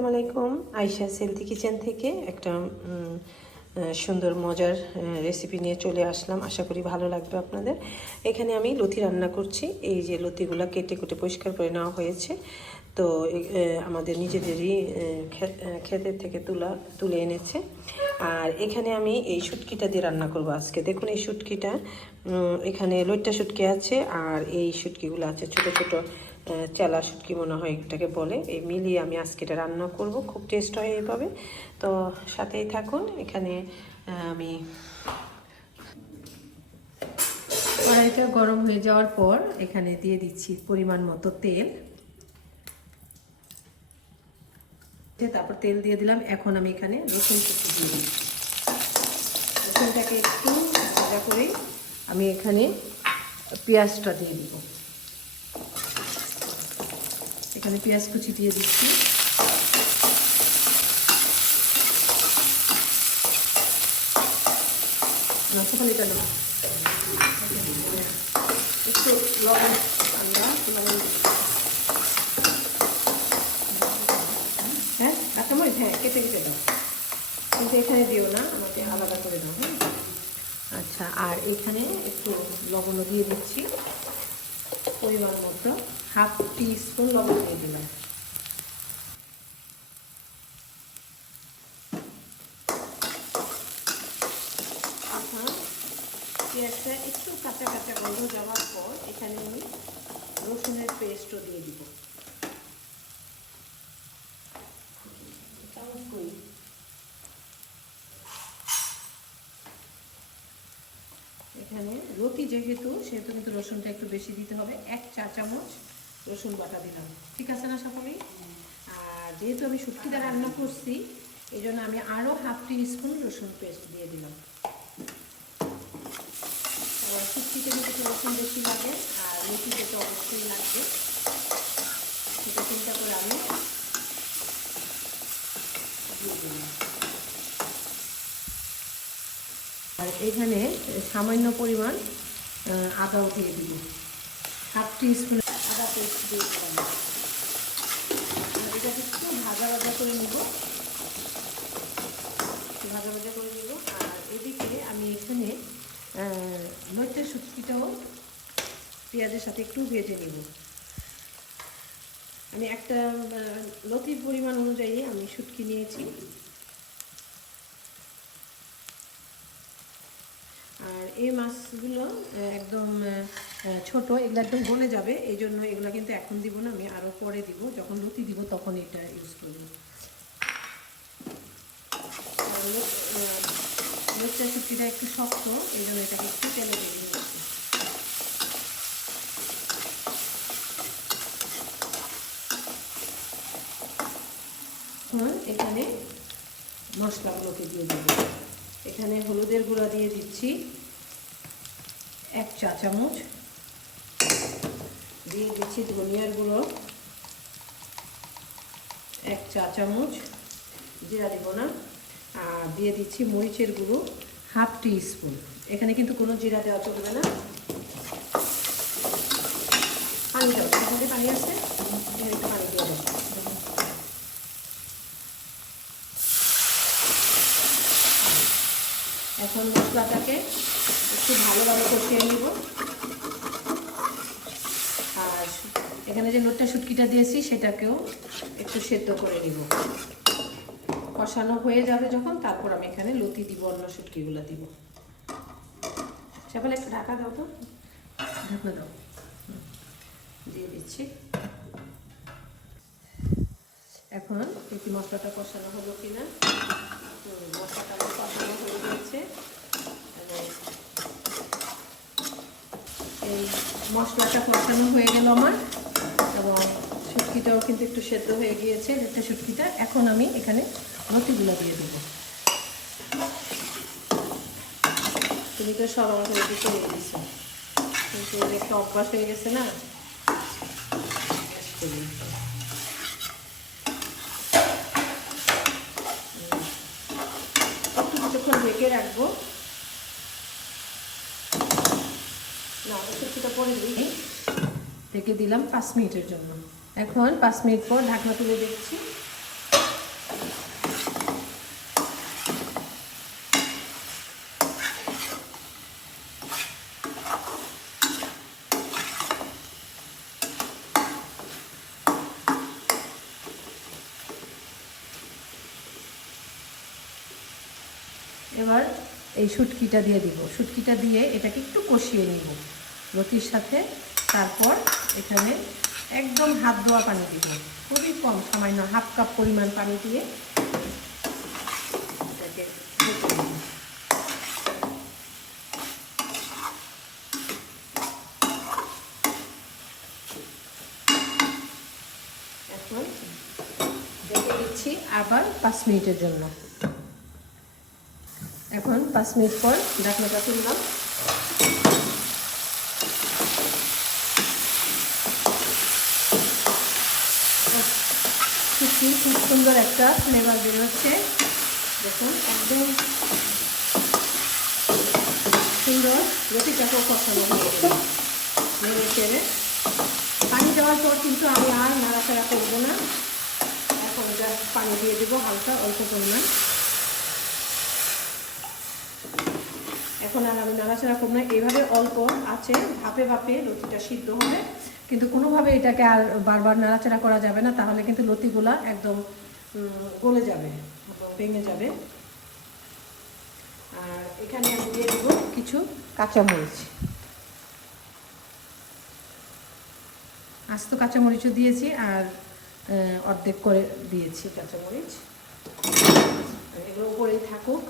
আসসালামু আলাইকুম। আয়শা সেলতি কিচেন থেকে একটা সুন্দর, মজার রেসিপি নিয়ে চলে আসলাম। আশা করি ভালো লাগবে আপনাদের। এখানে আমি লতি রান্না করছি। এই যে লতিগুলো কেটে কুটে পরিষ্কার করে নেওয়া হয়েছে। তো আমাদের নিজেদেরই ক্ষেতের থেকে তুলা, তুলে এনেছে। আর এখানে আমি এই শুটকিটা দিয়ে রান্না করব আজকে। দেখুন এই শুটকিটা এখানে লইট্টা শুটকি আছে আর এই শুটকিগুলো আছে ছোট ছোট চেলা শুটকি মনে হয় এটাকে বলে। এই মিলিয়ে আমি আজকে এটা রান্না করব, খুব টেস্ট হয় এইভাবে। তো সাথেই থাকুন, এখানে আমি কড়াইটা গরম হয়ে যাওয়ার পর এখানে দিয়ে দিচ্ছি পরিমাণ মতো তেল। তারপর তেল দিয়ে দিলাম। এখন আমি এখানে রসুন কুচি দিয়ে দিই রসুনটাকে একটু ভাজা করে আমি এখানে পেঁয়াজটা দিয়ে দিব। এখানে পেঁয়াজ কুচি দিয়ে দিচ্ছি। একটু লবণ আমরা হ্যাঁ কাঁচামরিচ হ্যাঁ কেটে দাও। কিন্তু এখানে দিও না, আমাকে আলাদা করে দাও হ্যাঁ? আচ্ছা আর এখানে একটু লবণও দিয়ে দিচ্ছি। পরিমাণ মতো। হাফ টি স্পুন লবণ দিয়ে দিলাম পেঁয়াজটা একটু কাঁচা কাঁচা গন্ধ যাওয়ার পর এখানে আমি রসুনের পেস্টও দিয়ে দিব। চামচ কই এখানে রুটি যেহেতু সেহেতু কিন্তু রসুনটা একটু বেশি দিতে হবে। এক চা চামচ রসুন বাটা দিলাম। ঠিক আছে না সকলেই আর যেহেতু আমি শুটকিটা রান্না করছি এই জন্য আমি আরও হাফ টি স্পুন রসুন পেস্ট দিয়ে দিলাম। শুটকিতে কিন্তু রসুন বেশি লাগে, আর রুটিতে তো অবশ্যই লাগবে, সেটা চিন্তা করে আমি দিয়ে দিলাম। আর এখানে সামান্য পরিমাণ আদাও দিয়ে দিব। হাফ টি স্পুন পেস্ট দিয়ে দিলাম। এটাকে একটু ভাজা ভাজা করে নিব। ভাজা ভাজা করে নিব। আর এদিকে আমি এখানে লইটের শুটকিটাও পেঁয়াজের সাথে একটু ভেজে নিব। আমি একটা লতির পরিমাণ অনুযায়ী আমি শুটকি নিয়েছি আর এই মাছগুলো একদম ছোট, এগুলো একদম গলে যাবে। এই জন্য এগুলো কিন্তু এখন দিব না, আমি আরও পরে দিব। যখন লতি দিব তখন এটা ইউজ করব। লোকটা একটু শক্ত, এই জন্য এটাকে একটু তেলে এখন এখানে মশলাগুলোকে দিয়ে দেবো। এখানে হলুদের গুঁড়া দিয়ে দিচ্ছি। এক চা চামচ। দিয়ে দিচ্ছি ধনিয়ার গুঁড়ো। এক চা চামচ। জিরা দেব না। আর দিয়ে দিচ্ছি মরিচের গুঁড়ো, হাফ টি স্পুন এখানে কিন্তু কোনো জিরা দেওয়া চলবে না। পানি পানি আছে এখানে একটু পানি দিয়ে দাও এখন মশলাটাকে একটু ভালোভাবে কষিয়ে নিব। আর এখানে যে লোটটা শুটকিটা দিয়েছি সেটাকেও একটু সেদ্ধ করে নিব। কষানো হয়ে যাবে যখন তারপর আমি এখানে লতি দিব অন্য শুটকিগুলো দিব। সেপালে একটু ঢাকা দাও তো। ঢাকা দাও। দিয়ে দিচ্ছি। এখন একটু মশলাটা কষানো হলো কিনা? মশলাটা এবং এই মশলাটা কষানো হয়ে গেল আমার, এবং শুটকিটাও কিন্তু একটু সেদ্ধ হয়ে গিয়েছে, একটা শুটকিটা। এখন আমি এখানে লতিগুলো দিয়ে দেবো। তুমি তো সব আমাকে রেডি করে দিয়েছ। কিন্তু একটা অভ্যাস হয়ে গেছে না একটু কিছুক্ষণ ঢেকে রাখব। না পরে ঢেকে দিলাম পাঁচ মিনিটের জন্য। এখন পাঁচ মিনিট পর ঢাকনা তুলে দেখছি। এই শুটকিটা দিয়ে দিব। শুটকিটা দিয়ে এটাকে একটু কষিয়ে নিব। লতির সাথে তারপর এখানে একদম হাত ধোয়া পানি দিব। খুবই কম সামান্য হাফ কাপ পরিমাণ পানি দিয়ে এখন দিচ্ছি আবার পাঁচ মিনিটের জন্য। এখন পাঁচ মিনিট পর ঢাকনাটা তুললাম খুব সুন্দর একটা ফ্লেভার বেরোচ্ছে। দেখুন, একদম সুন্দর। রুটিটাকেও কষানো হয়ে চেড়ে। পানি দেওয়ার পর কিন্তু আমি আর নাড়াচাড়া করব না। এখন জাস্ট পানি দিয়ে দেবো হালকা অল্প পরিমাণ। এখন আর আমি নাড়াচাড়া করব না। এইভাবে অল্প আছে ভাপে ভাপে লতিটা সিদ্ধ হবে। কিন্তু কোনোভাবে এটাকে আর বারবার নাড়াচাড়া করা যাবে না, তাহলে কিন্তু লতিগুলা একদম গলে যাবে ভেঙে যাবে। আর এখানে আমি দিয়ে দেবো কিছু কাঁচামরিচ। আস্ত কাঁচামরিচও দিয়েছি আর অর্ধেক করে দিয়েছি কাঁচামরিচ। এগুলো উপরেই থাকুক।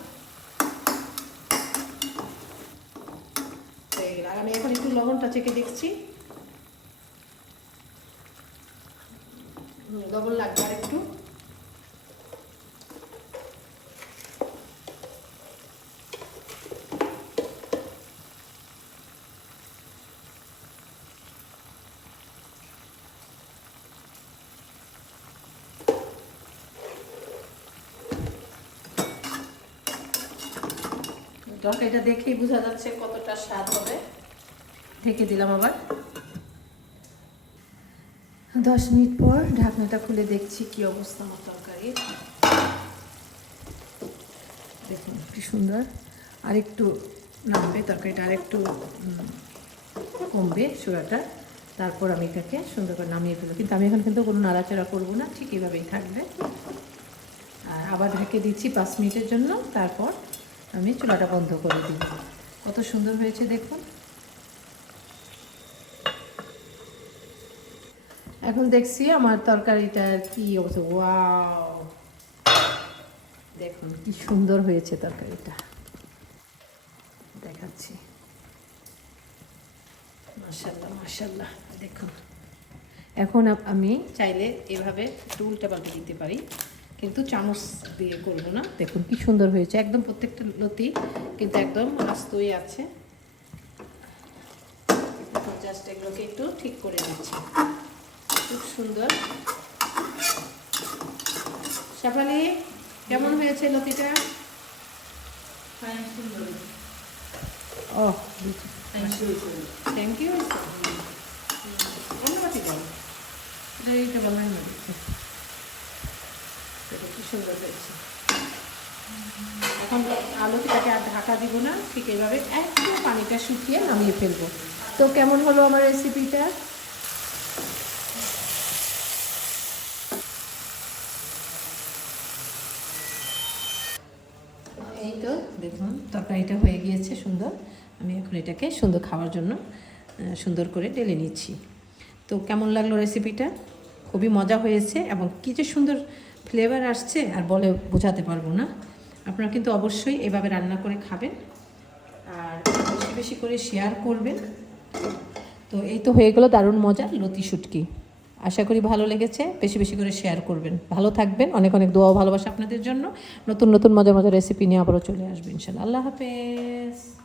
হয়ে গেল। আর আমি এখন একটু লবণটা চেখে দেখছি লবণ লাগবে আর একটু তরকারিটা দেখেই বোঝা যাচ্ছে কতটা স্বাদ হবে। ঢেকে দিলাম আবার। দশ মিনিট পর ঢাকনাটা খুলে দেখছি কি অবস্থা আমার তরকারি। দেখুন, কি সুন্দর। আর একটু নামবে তরকারিটা আর একটু কমবে চূড়াটা তারপর আমি এটাকে সুন্দর করে নামিয়ে ফেলব। কিন্তু আমি এখন কিন্তু কোনো নাড়াচাড়া করব না, ঠিক এভাবেই থাকবে। আর আবার ঢেকে দিচ্ছি পাঁচ মিনিটের জন্য। তারপর আমি চুলাটা বন্ধ করে দিব কত সুন্দর হয়েছে দেখুন। এখন দেখছি আমার তরকারিটার কি অবস্থা। ওয়াও! দেখুন কি সুন্দর হয়েছে তরকারিটা। দেখাচ্ছি। মাশাল্লাহ মাশাল্লাহ দেখুন। এখন আমি চাইলে এভাবে একটু উল্টে পাল্টে দিতে পারি। কিন্তু চামচ দিয়ে করব না। দেখুন কি সুন্দর হয়েছে। একদম প্রত্যেকটা লতি কিন্তু একদম আস্তই আছে। জাস্ট এগুলোকে একটু ঠিক করে দিচ্ছি খুব সুন্দর। শেফালি কেমন হয়েছে লতিটা? ও থ্যাংক ইউ ধন্যবাদ এখন আলুটাকে আর ঢাকা দিব না, ঠিক এইভাবে একটু পানিটা শুকিয়ে নামিয়ে ফেলব। তো কেমন হলো আমার রেসিপিটা এই তো দেখুন, তরকারিটা হয়ে গিয়েছে সুন্দর। আমি এখন এটাকে সুন্দর খাওয়ার জন্য সুন্দর করে ঢেলে নিচ্ছি। তো কেমন লাগল রেসিপিটা খুবই মজা হয়েছে এবং কী যে সুন্দর ফ্লেভার আসছে আর বলে বোঝাতে পারব না। আপনারা কিন্তু অবশ্যই এভাবে রান্না করে খাবেন আর বেশি বেশি করে শেয়ার করবেন। তো এই তো হয়ে গেলো দারুণ মজার লতি শুটকি। আশা করি ভালো লেগেছে, বেশি বেশি করে শেয়ার করবেন। ভালো থাকবেন, অনেক অনেক দোয়া ভালোবাসা আপনাদের জন্য। নতুন নতুন মজার মজার রেসিপি নিয়ে আবারও চলে আসবেন ইনশাল্লাহ। আল্লাহ হাফেজ।